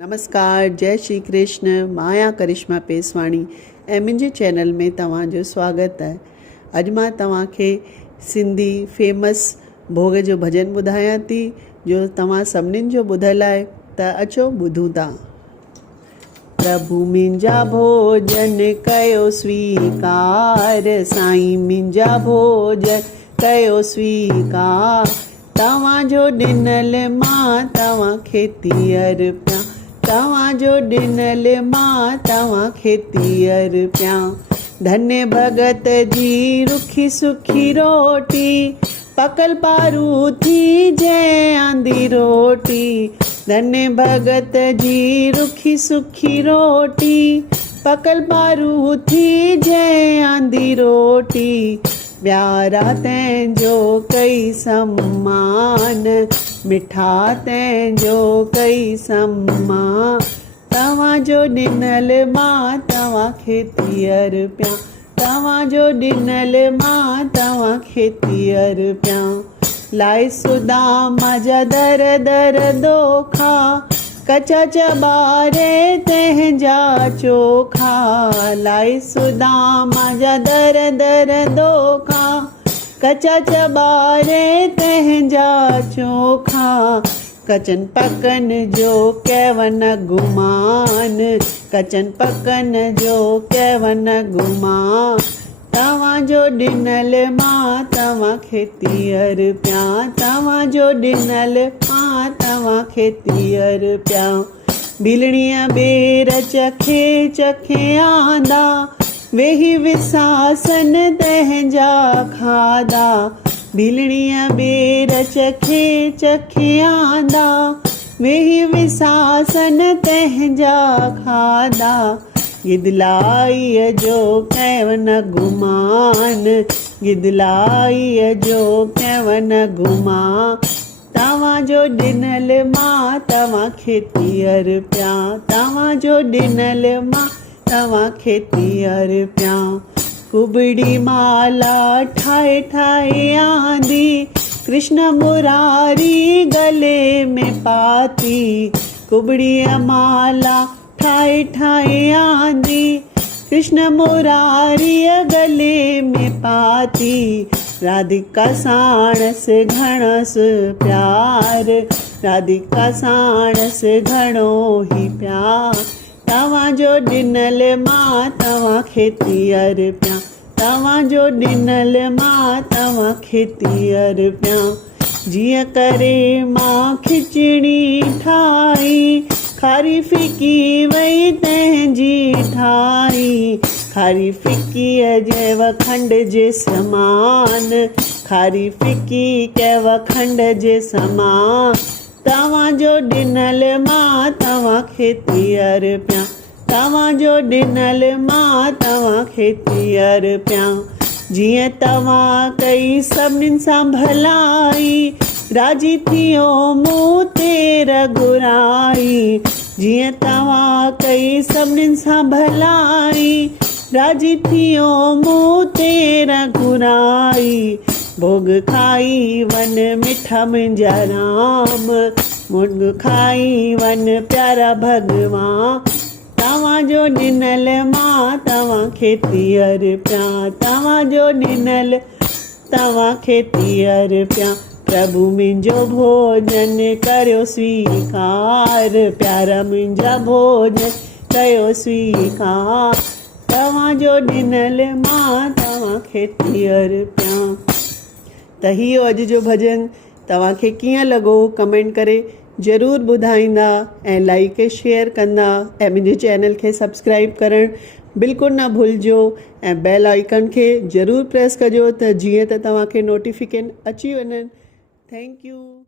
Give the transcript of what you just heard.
नमस्कार, जय श्री कृष्ण। माया करिश्मा पेसवाणी ऐं मुंहिंजे चैनल में तव्हांजो स्वागत आहे। अॼु मां तव्हांखे सिंधी फेमस भोग जो भॼन ॿुधायां थी जो तव्हां सभिनीनि जो ॿुधल आहे, त अचो ॿुधूं था। प्रभु मुंहिंजा भोजन कयो स्वीकार, साईं मुंहिंजा भोजन कयो स्वीकार, तव्हांजो ॾिनल मां तव्हांखे थी अर्पियां, तव्हांजो ॾिनल मां तव्हांखे थी अर्पियां। धन्य भगत जी रुखी सुखी रोटी, पकल पारू थी जय आंदी रोटी। धन्य भगत जी रुखी सुखी रोटी, पकल पारू थी जय आंदी रोटी। प्यारा तैंजो कई सम्मान, मिठा तैंजो कई सम्मान, तव्हांजो ॾिनल मां तव्हांखे थी अर्पियां, तव्हांजो ॾिनल मां तव्हांखे थी अर्पियां। लाइ सुदामा जा दर दर दोखा, कचा चॿारे तंहिंजा चोखा। लाइ सुदामा जा दर दर दोखा, कचा चॿारे तंहिंजा चोखा। कचन पकन जो कैवन गुमान, कचन पकन जो कैवन गुमान, तव्हांजो ॾिनल मां तव्हांखे थी अर्पियां, तव्हांजो ॾिनल मां तव्हांखे थी अर्पियां। बिलणीअ ॿेर चखे चखे आंदा, वेही विसासन तंहिंजा खाधा। बिलणीअ ॿेर चखे चखे आंदा, वेही विसासन तंहिंजा खाधा। गिदलाईअ जो कैवन गुमान, गिदलाईअ जो कैवन गुमान, तव्हांजो ॾिनल मां तव्हांखे थी अर्पियां, तव्हांजो ॾिनल मां तव्हांखे थी अर्पियां। कुबड़ी माला ठाहे ठाहे आंदी, कृष्ण मुरारी गले में पाती। कुबड़ीअ माला ठाहे ठाहे आंदी, कृष्ण मुरारीअ गले में पाती। राधिका साणस घणस प्यार, राधिका साणस घणो ही प्यार, तव्हांजो ॾिनल मां तव्हांखे थी अर्पियां, तव्हांजो ॾिनल मां तव्हांखे थी अर्पियां। जीअं करे मां खिचड़ी ठाही, खारी फिकी वई तंहिंजी ठाही। खारी फिकीअ जैव खंड जे समान, खारी फिकी कैव खंड जे समान, तव्हांजो ॾिनल मां तव्हांखे थी अर्पियां, तव्हांजो ॾिनल मां तव्हांखे थी अर्पियां। जीअं तव्हां कई सभिनीनि सां भलाई, राजी थियो मूं ते रघुराई। जीअं तव्हां कई सभिनीनि सां भलाई, राजी थियो मूं ते रघुराई। भोग खाई वन मिठा मुंहिंजा राम, भोग खाई वन प्यारा भगवान, तव्हांजो ॾिनल मां तव्हांखे थी अर्पियां, तव्हांजो ॾिनल तव्हांखे थी अर्पियां। प्रभु मुंहिंजो भोजन करियो स्वीकार, प्यारा मुंहिंजा भोजन कयो स्वीकार, तव्हांजो ॾिनल मां तव्हांखे थी अर्पियां। त इहो अॼु जो भॼन तव्हांखे कीअं लॻो कमेंट करे ज़रूरु ॿुधाईंदा ऐं लाइक ऐं शेयर कंदा ऐं मुंहिंजे चैनल खे सब्सक्राइब करणु बिल्कुलु न भुलिजो ऐं बेल आइकन खे ज़रूरु प्रेस कजो त जीअं त तव्हांखे नोटिफिकेशन अची वञनि। Thank you.